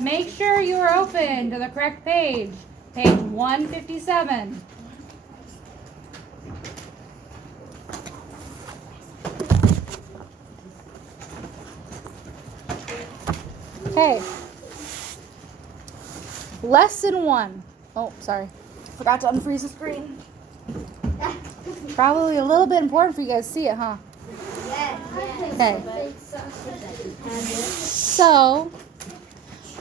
Make sure you are open to the correct page. Page 157. Okay. Lesson 1. Oh, sorry. Forgot to unfreeze the screen. Probably a little bit important for you guys to see it, huh? Okay. So,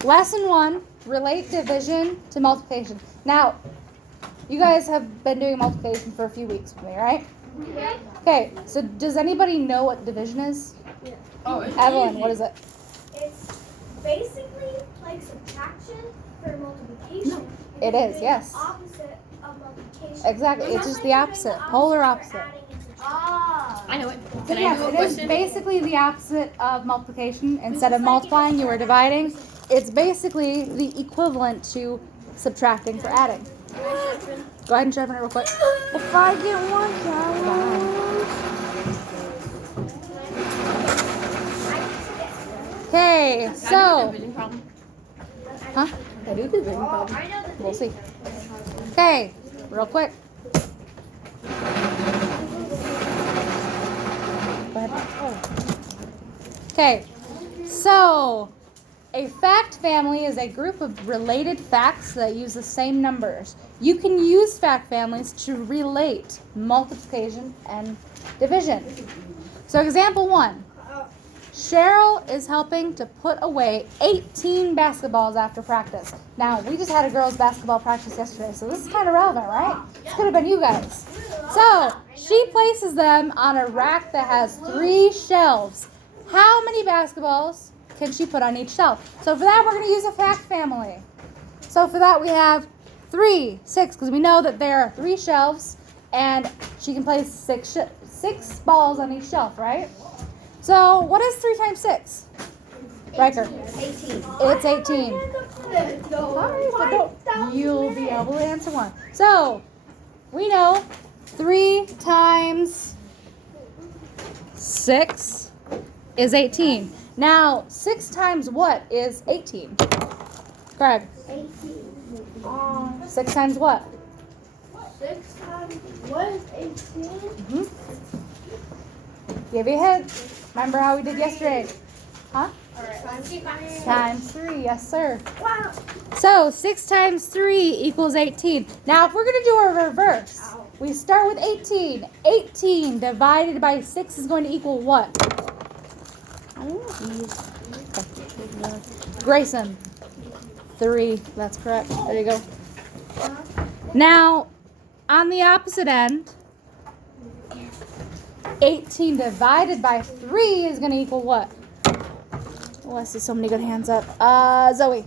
lesson 1, relate division to multiplication. Now, you guys have been doing multiplication for a few weeks with me, right? Yeah. Okay, so does anybody know what division is? Yeah. Oh, it's Evelyn, easy. what is it? It's basically like subtraction for multiplication. It is, yes. Opposite of multiplication. Exactly, it's just the opposite, polar opposite. I know it. So Can I yes, do a it is question? basically the opposite of multiplication. Instead of multiplying, you are dividing. It's basically the equivalent to subtracting for adding. Go ahead and sharpen it real quick. If I get one challenge. Okay, Can I do the so, division problem? huh? Can I do the division problem? We'll see. Okay, real quick. Go ahead. Okay, so a fact family is a group of related facts that use the same numbers. You can use fact families to relate multiplication and division. So example 1. Cheryl is helping to put away 18 basketballs after practice. Now, we just had a girls' basketball practice yesterday, so this is kind of relevant, right? This could have been you guys. So, she places them on a rack that has 3 shelves. How many basketballs can she put on each shelf? So, for that, we're going to use a fact family. So, for that, we have 3, 6, because we know that there are 3 shelves, and she can place 6 balls on each shelf, right? So, what is 3 times 6? Riker. 18. It's 18. Sorry, but don't. You'll be able to answer one. So, we know 3 times 6 is 18. Now, 6 times what is 18? Craig. 18. 6 times what? 6 times what is 18? Give you a hint. Remember how we did yesterday? Huh? Times 3, yes sir. Wow. So 6 times 3 equals 18. Now if we're going to do a reverse, we start with 18. 18 divided by 6 is going to equal what? Grayson. 3. That's correct. There you go. Now, on the opposite end, 18 divided by 3 is going to equal what? Oh, I see so many good hands up. Zoe.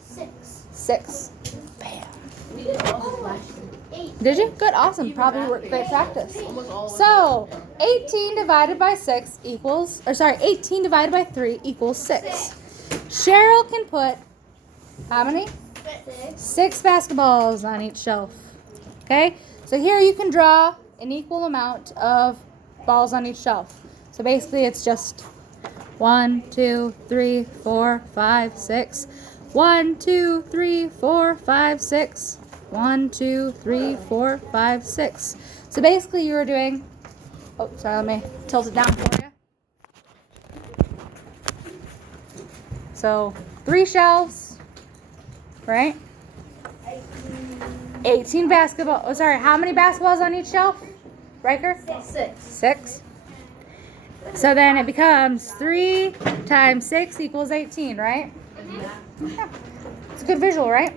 6. 6. Bam. We did all last year. 8. Did you? Good, awesome. Probably great practice. Almost all of So, 18 divided by 6 equals, 18 divided by 3 equals 6. Cheryl can put how many? 6 basketballs on each shelf. Okay? So here you can draw an equal amount of balls on each shelf. So basically it's just 1, 2, 3, 4, 5, 6. 1, 2, 3, 4, 5, 6. 1, 2, 3, 4, 5, 6. So basically you were doing, oh, sorry, let me tilt it down for you. So 3 shelves, right? 18 basketball, oh sorry, how many basketballs on each shelf? Riker? 6. 6. So then it becomes 3 times 6 equals 18, right? Yeah. It's a good visual, right?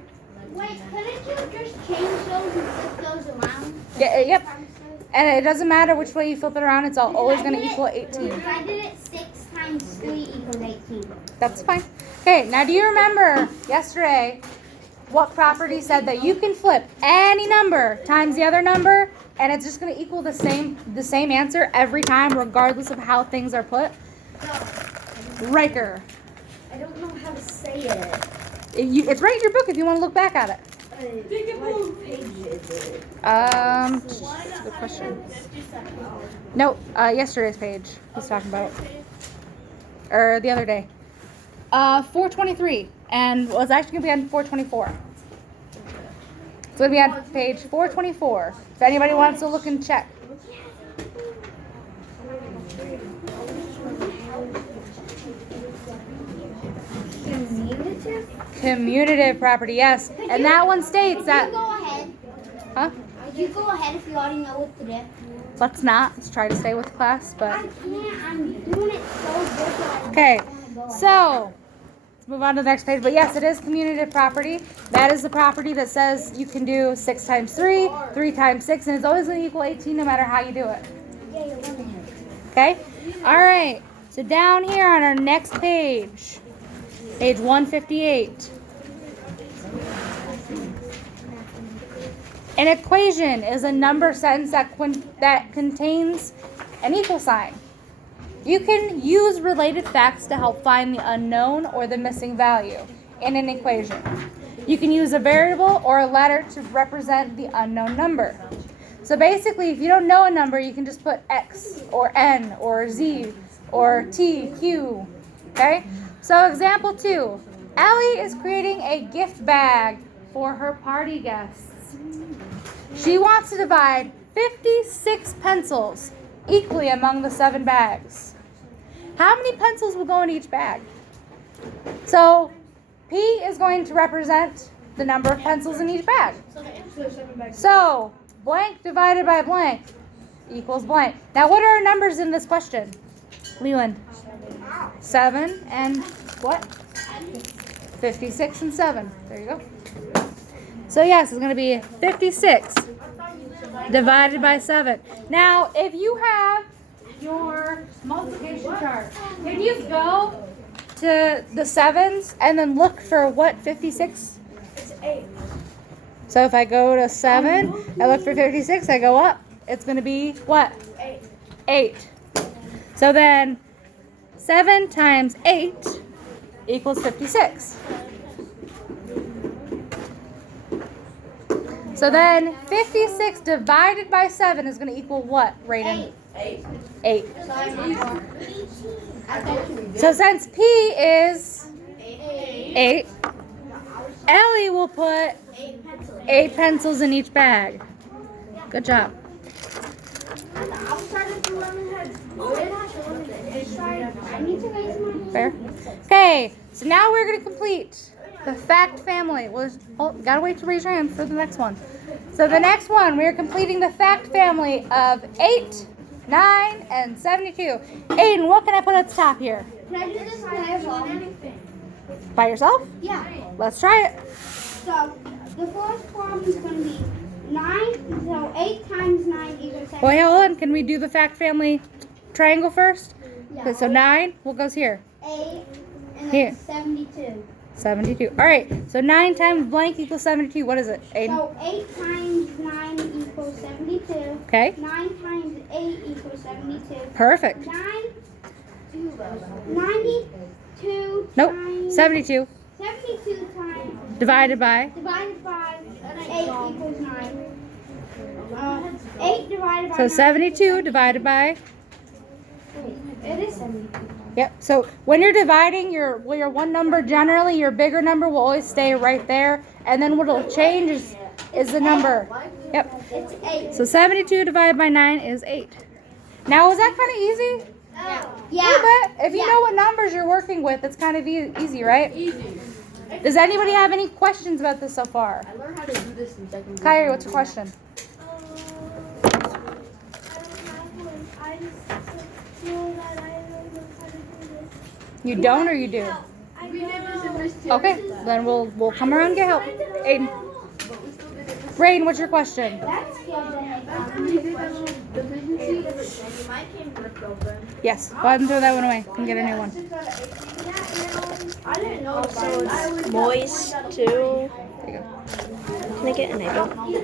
Wait, couldn't you just change those and flip those around? Yeah, yep. And it doesn't matter which way you flip it around, it's always going to equal 18. If I did it 6 times 3 equals 18. That's fine. Okay, now do you remember yesterday what property said that you can flip any number times the other number and it's just going to equal the same answer every time regardless of how things are put? Riker. I don't know how to say it. It's right in your book if you want to look back at it. What page is it? That's a good question. No, yesterday's page he's talking about. Or the other day. 423, and well, it's actually going to be on 424. It's going to be on page 424. If anybody wants to look and check. Commutative property, yes. And that one states that. Go ahead. Huh? You go ahead if you already know what to do. Let's not. Let's try to stay with class, I but. can't. I'm doing it so good that I Okay, don't wanna go ahead. so let's move on to the next page. But yes, it is commutative property. That is the property that says you can do 6 times 3, 3 times 6, and it's always going to equal 18 no matter how you do it. Yeah, you're winning. Okay? All right. So down here on our next page, page 158. An equation is a number sentence that contains an equal sign. You can use related facts to help find the unknown or the missing value in an equation. You can use a variable or a letter to represent the unknown number. So basically, if you don't know a number, you can just put X or N or Z or T, Q. Okay? So example 2. Ellie is creating a gift bag for her party guests. She wants to divide 56 pencils equally among the 7 bags. How many pencils will go in each bag? So P is going to represent the number of pencils in each bag. So blank divided by blank equals blank. Now what are our numbers in this question? Leland. 7 and what? 56 and 7. There you go. So yes, it's going to be 56 divided by 7. Now, if you have your multiplication chart, can you go to the 7s and then look for what 56? It's 8. So if I go to 7, I look for 56, I go up. It's going to be what? 8. 8. So then 7 times 8 equals 56. So then 56 divided by 7 is going to equal what, Raiden? 8. So since P is 8, Ellie will put 8 pencils in each bag. Good job. Fair? Okay, so now we're going to complete the fact family. Gotta wait to raise your hand for the next one. So the next one, we're completing the fact family of 8, 9, and 72. Aiden, what can I put at the top here? Prejudice anything. By yourself? Yeah. Let's try it. So the first problem is going to be 9. So 8 times 9 equals 7. Wait, hold on. Can we do the fact family triangle first? Yeah. Okay, so 9, what goes here? 8 and Here. then 72. 72. All right, so 9 times blank equals 72. What is it, Aiden? So 8 times 9 equals 72. Okay, 9 times 8 equals 72. perfect. 92 Nope, times 72 72 times divided by. divided by 8 equals 9. 8 divided by So 9 72 divided by. It is 72. Yep. So when you're dividing your one number, generally your bigger number will always stay right there, and then what'll change is the number. Yep. It's 8. So 72 divided by 9 is 8. Now was that kind of easy? Yeah. A little bit. If you know what numbers you're working with, it's kind of easy, right? Easy. Does anybody have any questions about this so far? I learned how to do this in second grade. Kyrie, what's your question? I just feel that I don't know how to do this. You don't or you do? We did this in this too. Okay, then we'll come around and get help. Aiden. Rain, what's your question? That scared the heck out of We me. did that little division sheet. Mine came ripped open. Yes, go ahead and throw that one away. Come get a new one. I didn't know. So it's moist too. There you go. Can I get an egg?